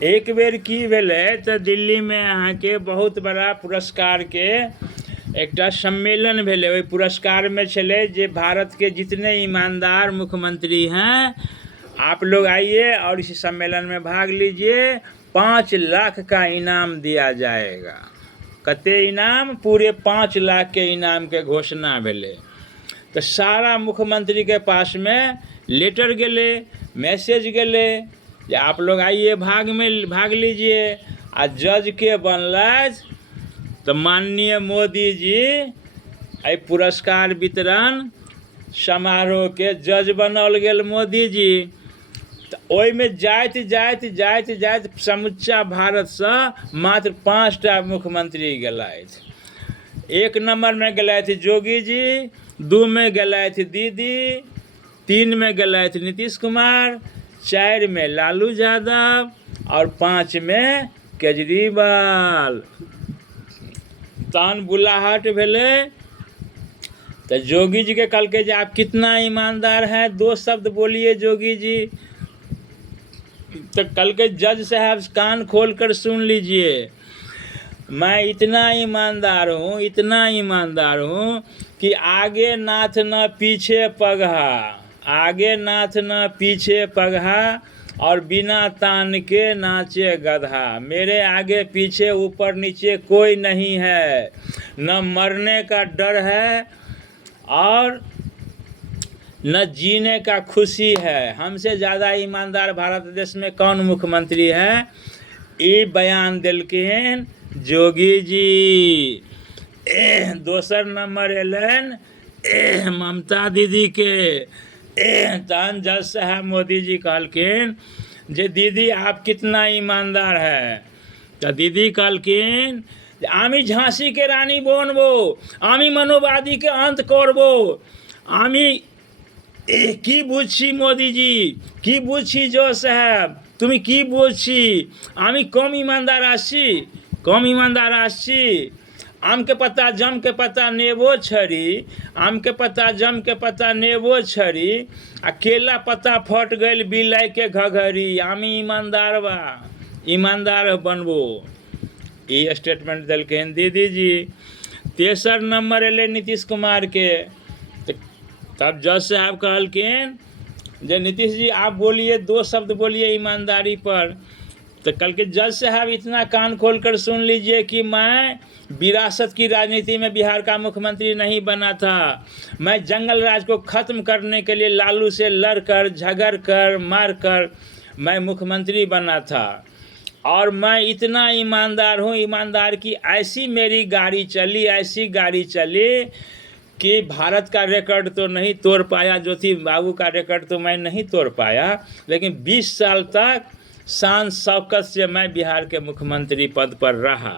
एक बेर की भेलै तऽ दिल्लीमे अहाँके बहुत बड़ा पुरस्कारके एकटा सम्मेलन भेलै। ओहि पुरस्कारमे छलै जे भारत के जितने ईमानदार मुख्यमंत्री हैं आप लोग आइए और इस सम्मेलन में भाग लीजिए, 5 लाख का इनाम दिया जाएगा। कते इनाम? पूरे 5 लाख के इनाम के घोषणा भेलै। तो सारा मुख्यमंत्री के पास में लेटर गेले, मैसेज गेले जे आप लोग आइए भाग लीजिए। आ जज के बनलथि तो माननीय मोदी जी एहि पुरस्कार वितरण समारोह के जज बनल गेल मोदी जी। तऽ ओहिमे जाइत समुच्चा भारतसँ मात्र 5टा मुख्यमंत्री गेलथि। 1 नंबर में गेलथि जोगी जी, 2 में गेलथि दीदी, 3 में गेलथि नीतीश कुमार, 4 में लालू यादव और 5 में केजरीवाल। तहन बुलाहट भेलै तो जोगी जी के कहलकै जे आप कितना ईमानदार हैं, 2 शब्द बोलिए जोगी जी। तो कहलकै जज साहब कान खोल कर सुन लीजिए, मैं इतना ईमानदार हूँ कि आगे नाथ न पीछे पगहा, आगे नाथ न पीछे पगहा और बिना तान के नाचे गधा। मेरे आगे पीछे ऊपर नीचे कोई नहीं है, न मरने का डर है और न जीने का खुशी है। हमसे ज़्यादा ईमानदार भारत देश में कौन मुख्यमंत्री है? ये बयान दिलखिन जोगी जी। दोसर नंबर एलन ममता दीदी के। तहन जज साहब मोदी जी कहलखिन जे दीदी आप कितना ईमानदार है? तो दीदी कहलखिन आमी झांसी के रानी बनबो, आमी मनोवादी के अंत करबो, आमी की बुझছি मोदी जी, की बुझছি जज साहेब, তুমি কি বুঝছি? আমি কম ईमानदार আসছি, कम ईमानदार আসছি। आम के पत्ता जम के पत्ता नेबो छड़ी, आम के पत्ता जम के पत्ता नेबो छड़ी, आ केला पत्ता फट गई बिलाई के घघरी। आमी ईमानदार बा, ईमानदार बनबो। ये स्टेटमेंट दिलखिन दीदी जी। तेसर नंबर एले नीतीश कुमार के। तब जज साहब कहलखिन जे नीतीश जी आप बोलिए, 2 शब्द बोलिए ईमानदारी पर। तो कल के जज साहब इतना कान खोल कर सुन लीजिए कि मैं विरासत की राजनीति में बिहार का मुख्यमंत्री नहीं बना था। मैं जंगल राज को ख़त्म करने के लिए लालू से लड़कर झगड़ कर मार कर मैं मुख्यमंत्री बना था। और मैं इतना ईमानदार हूँ, ईमानदार की ऐसी मेरी गाड़ी चली, ऐसी गाड़ी चली कि भारत का रिकॉर्ड तो नहीं तोड़ पाया, ज्योति बाबू का रिकॉर्ड तो मैं नहीं तोड़ पाया, लेकिन 20 साल तक शान शौकत से मैं बिहार के मुख्यमंत्री पद पर रहा।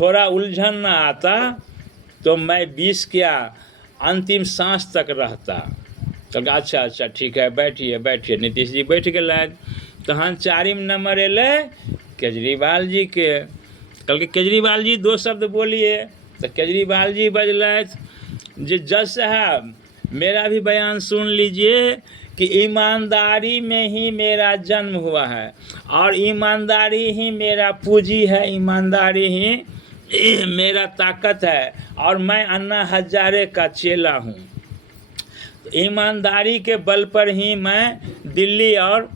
थोड़ा उलझन न आता तो मैं 20 क्या अंतिम सांस तक रहता। तो अच्छा ठीक है, बैठिए। नीतीश जी बैठ गए। तहन 4म नंबर एले केजरीवाल जी के। कल के केजरीवाल जी 2 शब्द बोलिए। तो केजरीवाल जी बजलथि जे जज साहब मेरा भी बयान सुन लीजिए कि ईमानदारी में ही मेरा जन्म हुआ है और ईमानदारी ही मेरा पूंजी है, ईमानदारी ही मेरा ताकत है और मैं अन्ना हजारे का चेला हूँ। तो ईमानदारी के बल पर ही मैं दिल्ली और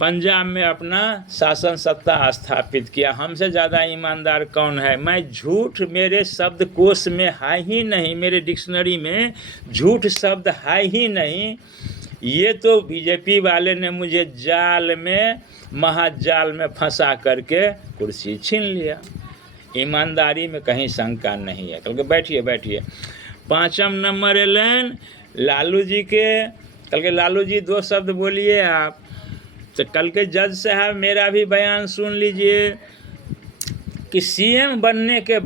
पंजाब में अपना शासन सत्ता स्थापित किया। हमसे ज़्यादा ईमानदार कौन है? मैं झूठ मेरे शब्दकोश में है ही नहीं, मेरे डिक्शनरी में झूठ शब्द है ही नहीं। ये तो बीजेपी वाले ने मुझे जाल में, महाजाल में फंसा करके कुर्सी छीन लिया। ईमानदारी में कहीं शंका नहीं है। कल के बैठिए। 5म नंबर एलन लालू जी के। कल के लालू जी 2 शब्द बोलिए आप। तो कल के जज साहब मेरा भी बयान सुन लीजिए कि सीएम बनने के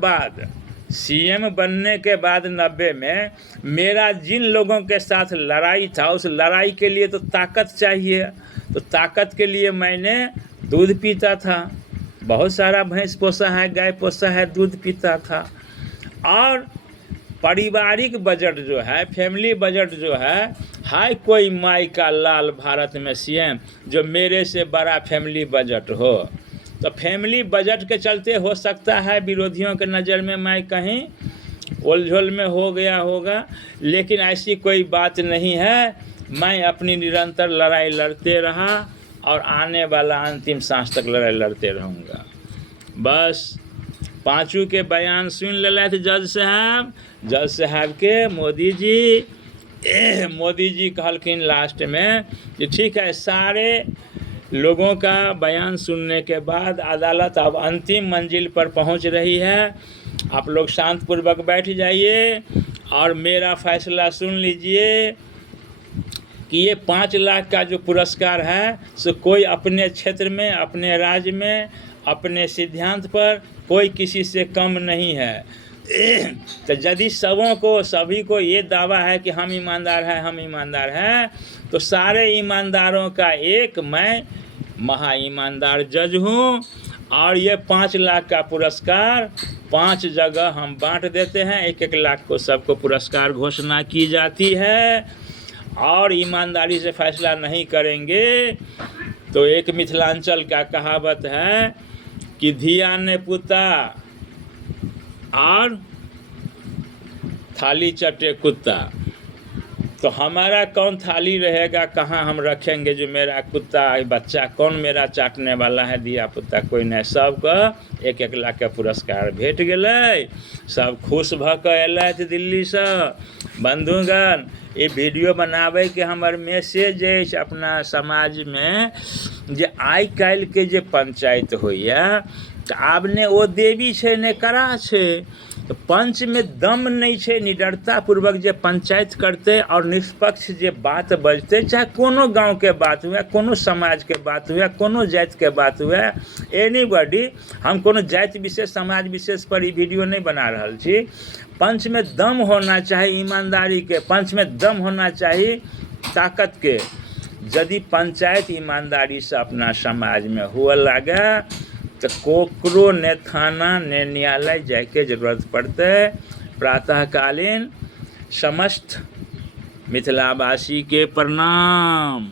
बाद 90 में मेरा जिन लोगों के साथ लड़ाई था, उस लड़ाई के लिए तो ताकत चाहिए। तो ताकत के लिए मैंने दूध पीता था, बहुत सारा भैंस पोसा है, गाय पोसा है, दूध पीता था। और पारिवारिक बजट जो है, फैमिली बजट जो है कोई माई का लाल भारत में सीएम जो मेरे से बड़ा फैमिली बजट हो। तो फैमिली बजट के चलते हो सकता है विरोधियों के नज़र में मैं कहीं उलझुल में हो गया होगा, लेकिन ऐसी कोई बात नहीं है। मैं अपनी निरंतर लड़ाई लड़ते रहा और आने वाला अंतिम सांस तक लड़ाई लड़ते रहूँगा। बस पाँचों के बयान सुन ले थे जज साहब के मोदी जी कहलखिन लास्ट में कि ठीक है, सारे लोगों का बयान सुनने के बाद अदालत अब अंतिम मंजिल पर पहुंच रही है, आप लोग शांतपूर्वक बैठ जाइए और मेरा फैसला सुन लीजिए कि ये 5 लाख का जो पुरस्कार है सो कोई अपने क्षेत्र में, अपने राज्य में, अपने सिद्धांत पर कोई किसी से कम नहीं है। तो यदि सभी को ये दावा है कि हम ईमानदार हैं, तो सारे ईमानदारों का एक मैं महा ईमानदार जज हूँ और ये 5 लाख का पुरस्कार 5 जगह हम बांट देते हैं। 1-1 लाख को सबको पुरस्कार घोषणा की जाती है और ईमानदारी से फैसला नहीं करेंगे तो एक मिथिलांचल का कहावत है कि धिया ने पुता और थाली चटे कुत्ता। तो हमारा कौन थाली रहेगा, कहाँ हम रखेंगे जो मेरा कुत्ता बच्चा कौन मेरा चाटने वाला है, दिया पुता कोई नहीं। सबके 1-1 लाख के पुरस्कार भेट गए, सब खुश भ के अयलथि दिल्ली से। बंधुगण, ये वीडियो बनावे के हमर मैसेज है अपना समाज में जे आइ काल्हि के जे पंचायत होइए तो आब ने ओ देवी छे ने करा छे, तो पंच में दम नहीं छे। निडरतापूर्वक जे पंचायत करते और निष्पक्ष जे बात बजते, चाहे कोनो गांव के बात हुए, कोनो समाज के बात हुए, कोनो जाति के बात हुए, एनीबॉडी, हम कोनो जाति विशेष समाज विशेष पर ई वीडियो नहीं बना रहल छी। पंच में दम होना चाहिए, ईमानदारी के पंच में दम होना चाहिए, ताकत के। यदि पंचायत ईमानदारी से अपना समाज में हुआ लगे तो कोकरो ने थाना ने न्यायालय जाके जरूरत पड़ते। प्रातःकालीन समस्त मिथिलावासी के प्रणाम।